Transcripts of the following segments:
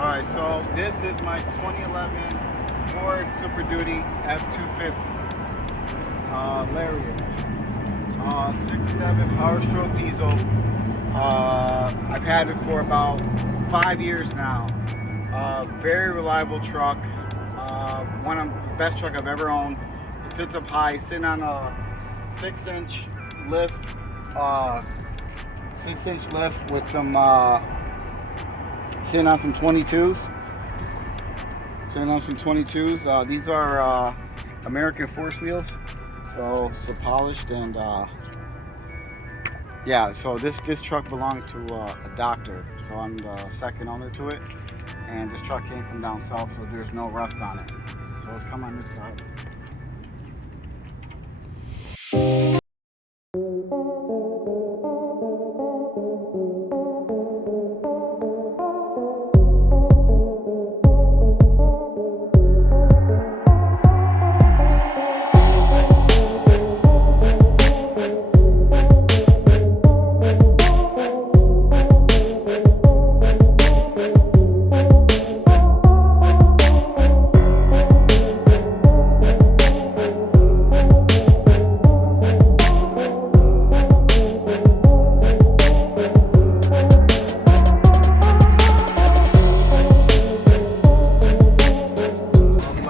Alright, so this is my 2011 Ford Super Duty F250 Lariat. 6.7 Power Stroke diesel. I've had it for about 5 years now. Very reliable truck. One of the best truck I've ever owned. It sits up high, sitting on a 6-inch lift. 6-inch lift with some sitting on some 22s. These are American Force wheels, so polished, and yeah. So this truck belonged to a doctor, so I'm the second owner to it. And this truck came from down south, so there's no rust on it. So let's come on this side.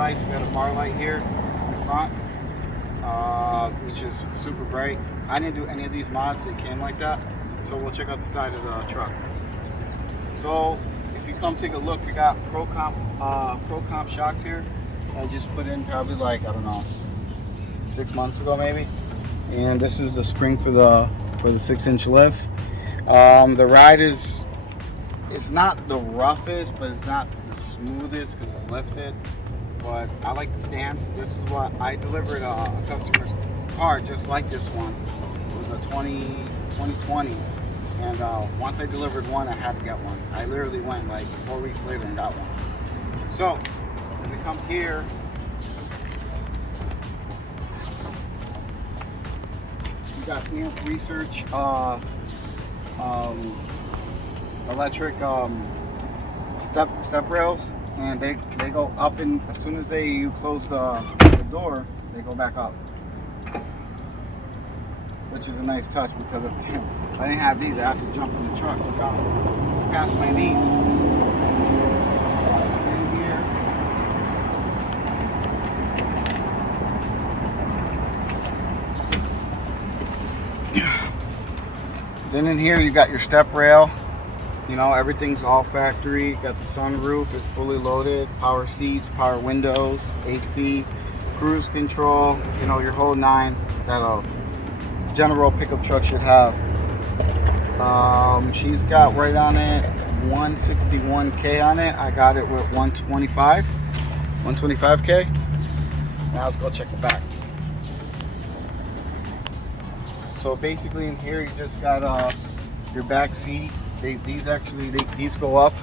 We got a bar light here in the front, which is super bright. I didn't do any of these mods, they came like that. So we'll check out the side of the truck. So if you come take a look, we got Pro Comp shocks here. I just put in probably like, I don't know, 6 months ago maybe. And this is the spring for the 6-inch lift. The ride is, it's not the roughest, but it's not the smoothest because it's lifted. But I like the stance. This is what I delivered a customer's car just like this one. It was a 2020, and once I delivered one, I had to get one. I literally went like 4 weeks later and got one. So when we come here, we got Amp Research electric step rails. And they go up, and as soon as you close the door, they go back up, which is a nice touch because if I didn't have these, I have to jump in the truck, look out past my knees. Then in here you got your step rail. You know, everything's all factory. Got the sunroof, it's fully loaded. Power seats, power windows, AC, cruise control. You know, your whole nine that a general pickup truck should have. She's got right on it 161K on it. I got it with 125K. Now let's go check the back. So basically in here you just got your back seat. These go up,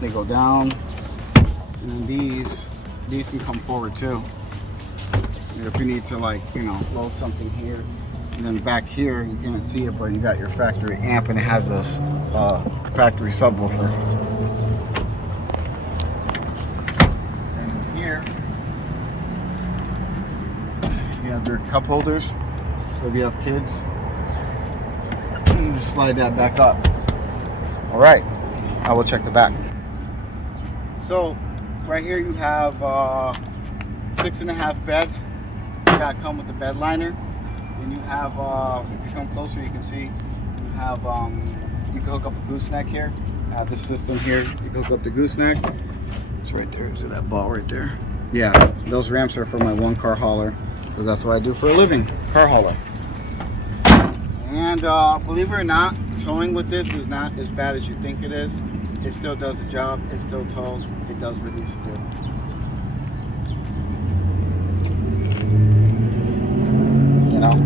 they go down, and then these can come forward too. And if you need to, like, you know, load something here, and then back here you can't see it, but you got your factory amp, and it has this factory subwoofer. And here you have your cup holders, so if you have kids, you just slide that back up. All right, I will check the back. So right here you have 6.5 bed. You got come with the bed liner, and you have if you come closer you can see you have you can hook up a gooseneck here. I have the system here. You can hook up the gooseneck. It's right there. Is it that ball right there? Yeah, those ramps are for my one car hauler, because that's what I do for a living, car hauler. And believe it or not, towing with this is not as bad as you think it is. It still does the job. It still tows. It does what it needs to do. You know?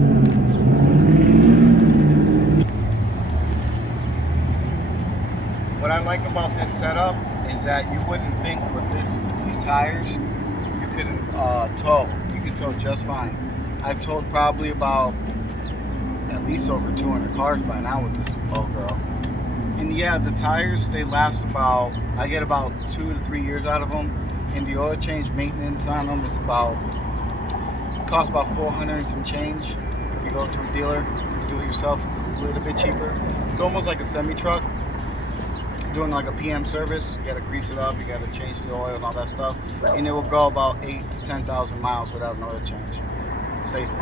What I like about this setup is that you wouldn't think with these tires you couldn't tow. You can tow just fine. I've towed probably about at least over 200 cars by now with this old girl. And yeah, the tires, they last about, I get about 2 to 3 years out of them. And the oil change maintenance on them is about, costs about 400 and some change. If you go to a dealer, if you do it yourself, it's a little bit cheaper. It's almost like a semi truck doing like a PM service. You gotta grease it up, you gotta change the oil and all that stuff. And it will go about 8 to 10,000 miles without an oil change, safely.